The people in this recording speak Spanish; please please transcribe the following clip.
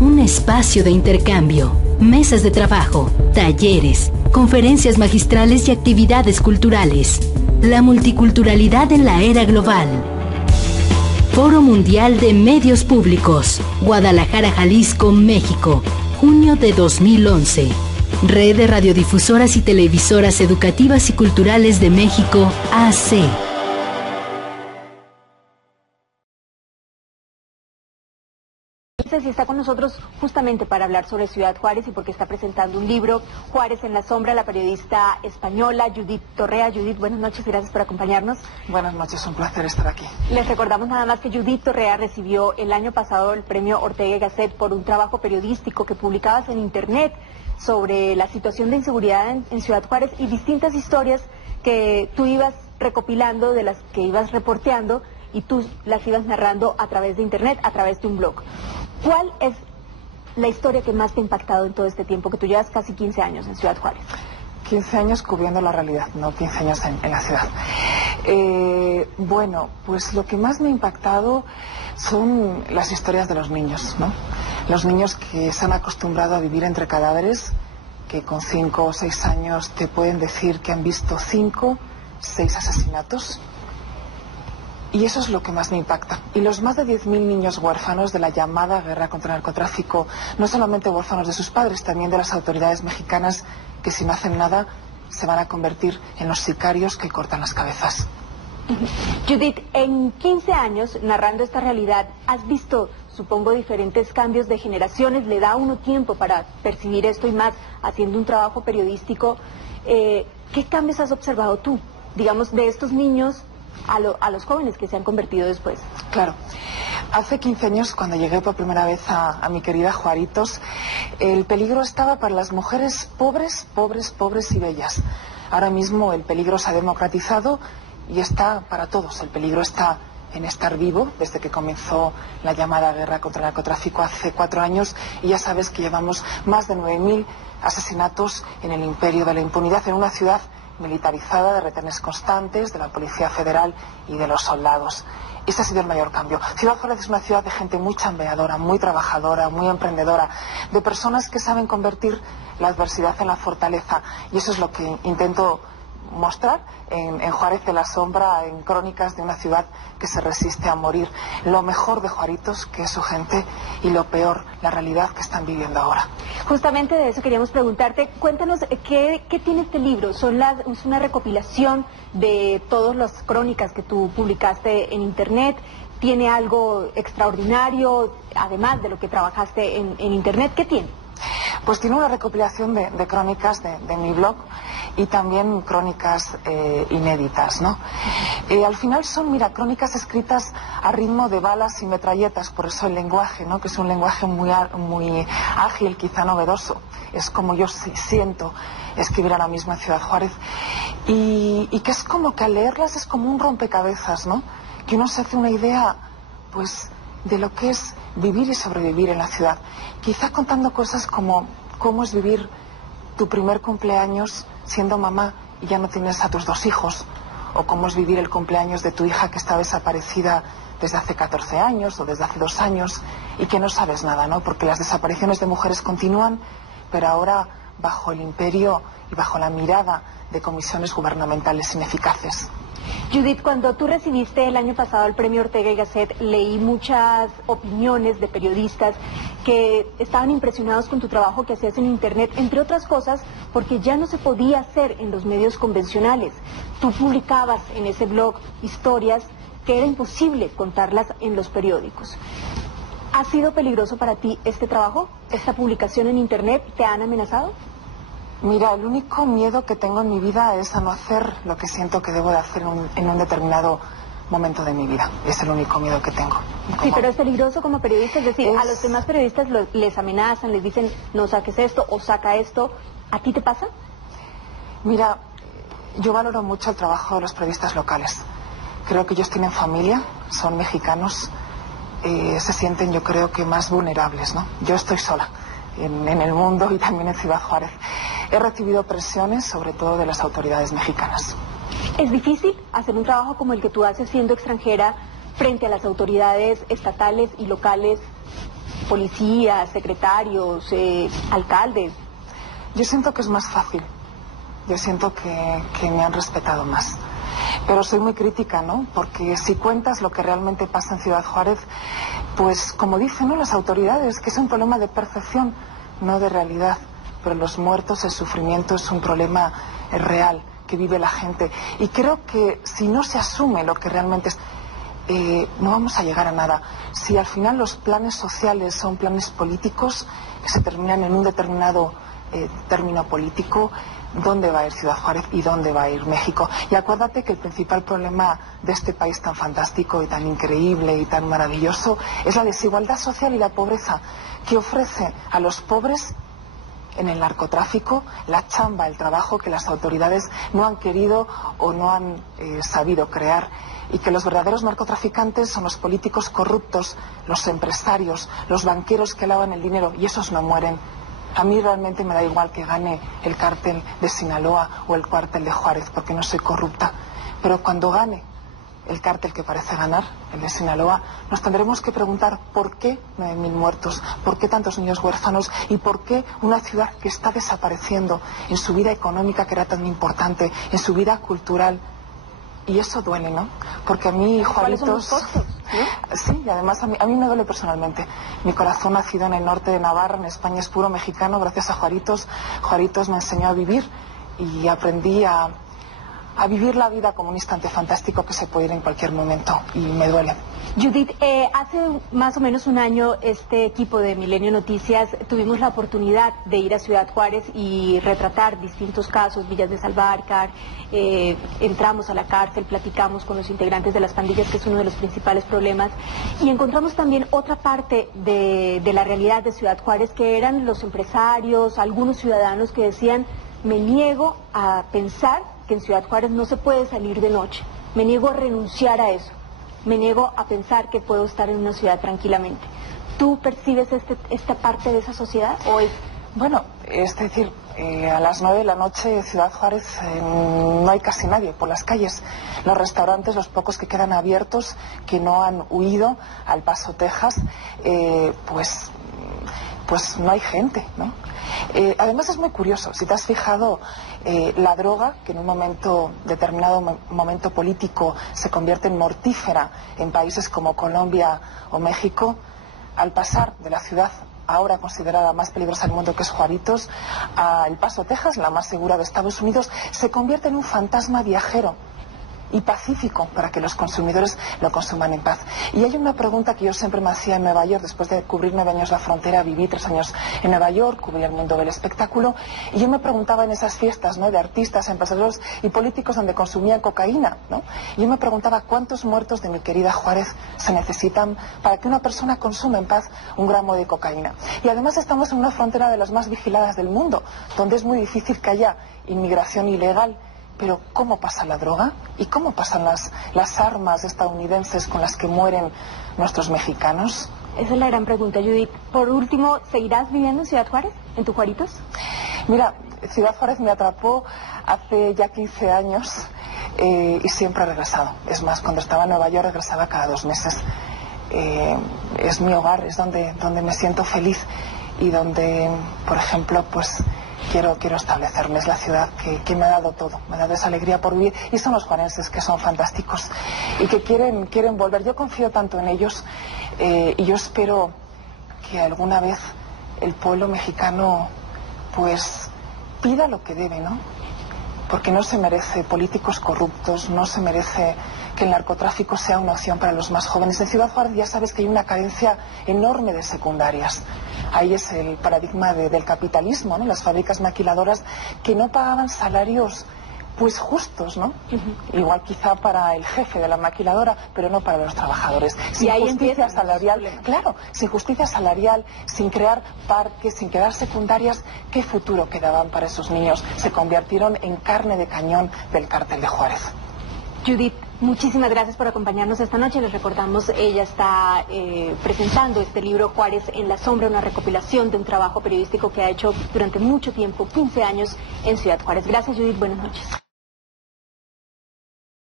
un espacio de intercambio, mesas de trabajo, talleres, conferencias magistrales y actividades culturales. La multiculturalidad en la era global. Foro Mundial de Medios Públicos, Guadalajara, Jalisco, México, junio de 2011. Red de Radiodifusoras y Televisoras Educativas y Culturales de México, AC. Y está con nosotros justamente para hablar sobre Ciudad Juárez y porque está presentando un libro, Juárez en la sombra, la periodista española Judith Torrea. Judith, buenas noches, gracias por acompañarnos. Buenas noches, un placer estar aquí. Les recordamos nada más que Judith Torrea recibió el año pasado el premio Ortega y Gasset por un trabajo periodístico que publicabas en internet sobre la situación de inseguridad en Ciudad Juárez y distintas historias que tú ibas recopilando, de las que ibas reporteando y tú las ibas narrando a través de internet, a través de un blog. ¿Cuál es la historia que más te ha impactado en todo este tiempo, que tú llevas casi 15 años en Ciudad Juárez? 15 años cubriendo la realidad, no 15 años en la ciudad. Bueno, pues lo que más me ha impactado son las historias de los niños, ¿no? Los niños que se han acostumbrado a vivir entre cadáveres, que con 5 o 6 años te pueden decir que han visto 5, 6 asesinatos. Y eso es lo que más me impacta. Y los más de 10.000 niños huérfanos de la llamada guerra contra el narcotráfico, no solamente huérfanos de sus padres, también de las autoridades mexicanas, que si no hacen nada se van a convertir en los sicarios que cortan las cabezas. Judith, en 15 años narrando esta realidad, has visto, supongo, diferentes cambios de generaciones. Le da a uno tiempo para percibir esto y más haciendo un trabajo periodístico. ¿Qué cambios has observado tú, digamos, de estos niños a los jóvenes que se han convertido después? Claro. Hace 15 años, cuando llegué por primera vez a mi querida Juaritos, el peligro estaba para las mujeres pobres, pobres, pobres y bellas. Ahora mismo el peligro se ha democratizado y está para todos. El peligro está en estar vivo desde que comenzó la llamada guerra contra el narcotráfico hace 4 años y ya sabes que llevamos más de 9.000 asesinatos en el imperio de la impunidad en una ciudad militarizada, de retenes constantes, de la Policía Federal y de los soldados. Ese ha sido el mayor cambio. Ciudad Juárez es una ciudad de gente muy chambeadora, muy trabajadora, muy emprendedora, de personas que saben convertir la adversidad en la fortaleza. Y eso es lo que intento mostrar en Juárez en la sombra, en crónicas de una ciudad que se resiste a morir. Lo mejor de Juaritos, que es su gente, y lo peor, la realidad que están viviendo ahora. Justamente de eso queríamos preguntarte. Cuéntanos, ¿qué tiene este libro? Es una recopilación de todas las crónicas que tú publicaste en internet. ¿Tiene algo extraordinario, además de lo que trabajaste en internet? ¿Qué tiene? Pues tiene una recopilación de crónicas de mi blog y también crónicas inéditas, ¿no? Al final son, mira, crónicas escritas a ritmo de balas y metralletas, por eso el lenguaje, ¿no? Que es un lenguaje muy ágil, quizá novedoso. Es como yo siento escribir ahora mismo en Ciudad Juárez. Y que es como que al leerlas es como un rompecabezas, ¿no? Que uno se hace una idea, pues, de lo que es vivir y sobrevivir en la ciudad. Quizá contando cosas como cómo es vivir tu primer cumpleaños siendo mamá y ya no tienes a tus 2 hijos, o cómo es vivir el cumpleaños de tu hija que está desaparecida desde hace 14 años o desde hace 2 años y que no sabes nada, ¿no? Porque las desapariciones de mujeres continúan, pero ahora bajo el imperio y bajo la mirada de comisiones gubernamentales ineficaces. Judith, cuando tú recibiste el año pasado el premio Ortega y Gasset, leí muchas opiniones de periodistas que estaban impresionados con tu trabajo que hacías en internet, entre otras cosas, porque ya no se podía hacer en los medios convencionales. Tú publicabas en ese blog historias que era imposible contarlas en los periódicos. ¿Ha sido peligroso para ti este trabajo, esta publicación en internet? ¿Te han amenazado? Mira, el único miedo que tengo en mi vida es a no hacer lo que siento que debo de hacer en un determinado momento de mi vida. Es el único miedo que tengo. Sí, pero es peligroso como periodista, es decir, a los demás periodistas les amenazan, les dicen no saques esto o saca esto. ¿A ti te pasa? Mira, yo valoro mucho el trabajo de los periodistas locales. Creo que ellos tienen familia, son mexicanos, se sienten, yo creo, que más vulnerables, ¿no? Yo estoy sola en el mundo y también en Ciudad Juárez. He recibido presiones, sobre todo de las autoridades mexicanas. ¿Es difícil hacer un trabajo como el que tú haces siendo extranjera frente a las autoridades estatales y locales policías, secretarios, alcaldes? Yo siento que es más fácil. Yo siento que me han respetado más. Pero soy muy crítica, ¿no? Porque si cuentas lo que realmente pasa en Ciudad Juárez, pues como dicen, ¿no?, las autoridades, que es un problema de percepción, no de realidad. Pero los muertos, el sufrimiento es un problema real que vive la gente. Y creo que si no se asume lo que realmente es, no vamos a llegar a nada. Si al final los planes sociales son planes políticos que se terminan en un determinado término político, ¿dónde va a ir Ciudad Juárez y dónde va a ir México? Y acuérdate que el principal problema de este país tan fantástico y tan increíble y tan maravilloso es la desigualdad social y la pobreza que ofrece a los pobres en el narcotráfico la chamba, el trabajo que las autoridades no han querido o no han sabido crear, y que los verdaderos narcotraficantes son los políticos corruptos, los empresarios, los banqueros que lavan el dinero, y esos no mueren. A mí realmente me da igual que gane el cártel de Sinaloa o el cártel de Juárez, porque no soy corrupta. Pero cuando gane el cártel que parece ganar, el de Sinaloa, nos tendremos que preguntar por qué 9.000 muertos, por qué tantos niños huérfanos y por qué una ciudad que está desapareciendo en su vida económica, que era tan importante, en su vida cultural. Y eso duele, ¿no? Porque a mí, Juaritos... ¿Cuáles son los costos? ¿Sí? Sí, y además a mí me duele personalmente. Mi corazón, nacido en el norte de Navarra, en España, es puro mexicano, gracias a Juaritos. Juaritos me enseñó a vivir y aprendí a vivir la vida como un instante fantástico que se puede ir en cualquier momento, y me duele. Judith, hace más o menos un año este equipo de Milenio Noticias tuvimos la oportunidad de ir a Ciudad Juárez y retratar distintos casos, Villas de Salvarcar, entramos a la cárcel, platicamos con los integrantes de las pandillas, que es uno de los principales problemas, y encontramos también otra parte de la realidad de Ciudad Juárez, que eran los empresarios, algunos ciudadanos que decían: me niego a pensar que en Ciudad Juárez no se puede salir de noche, me niego a renunciar a eso. Me niego a pensar que puedo estar en una ciudad tranquilamente. ¿Tú percibes esta parte de esa sociedad? ¿O es... Bueno, es decir, a las 9 de la noche Ciudad Juárez no hay casi nadie por las calles. Los restaurantes, los pocos que quedan abiertos, que no han huido al Paso, Texas, pues no hay gente, ¿no? Además es muy curioso, si te has fijado, la droga, que en un determinado momento político se convierte en mortífera en países como Colombia o México, al pasar de la ciudad ahora considerada más peligrosa del mundo, que es Juaritos, a El Paso, Texas, la más segura de Estados Unidos, se convierte en un fantasma viajero y pacífico para que los consumidores lo consuman en paz. Y hay una pregunta que yo siempre me hacía en Nueva York, después de cubrir 9 años la frontera, viví 3 años en Nueva York, cubrí el mundo del espectáculo, y yo me preguntaba en esas fiestas, ¿no?, de artistas, empresarios y políticos donde consumían cocaína, ¿no? Y yo me preguntaba cuántos muertos de mi querida Juárez se necesitan para que una persona consuma en paz 1 gramo de cocaína. Y además estamos en una frontera de las más vigiladas del mundo, donde es muy difícil que haya inmigración ilegal. Pero ¿cómo pasa la droga? ¿Y cómo pasan las armas estadounidenses con las que mueren nuestros mexicanos? Esa es la gran pregunta, Judith. Por último, ¿seguirás viviendo en Ciudad Juárez, en tu Juaritos? Mira, Ciudad Juárez me atrapó hace ya 15 años y siempre he regresado. Es más, cuando estaba en Nueva York regresaba cada 2 meses. Es mi hogar, es donde me siento feliz y donde, por ejemplo, pues... Quiero establecerme. Es la ciudad que me ha dado todo, me ha dado esa alegría por vivir, y son los juarenses, que son fantásticos y que quieren volver. Yo confío tanto en ellos, y yo espero que alguna vez el pueblo mexicano pues pida lo que debe, ¿no? Porque no se merece políticos corruptos, no se merece que el narcotráfico sea una opción para los más jóvenes. En Ciudad Juárez ya sabes que hay una carencia enorme de secundarias. Ahí es el paradigma del capitalismo, ¿no? Las fábricas maquiladoras que no pagaban salarios pues justos, ¿no? Igual quizá para el jefe de la maquiladora, pero no para los trabajadores. Sin justicia salarial, claro, sin justicia salarial, sin crear parques, sin crear secundarias, ¿qué futuro quedaban para esos niños? Se convirtieron en carne de cañón del cártel de Juárez. Judith, muchísimas gracias por acompañarnos esta noche. Les recordamos, ella está presentando este libro, Juárez en la sombra, una recopilación de un trabajo periodístico que ha hecho durante mucho tiempo, 15 años, en Ciudad Juárez. Gracias, Judith, buenas noches.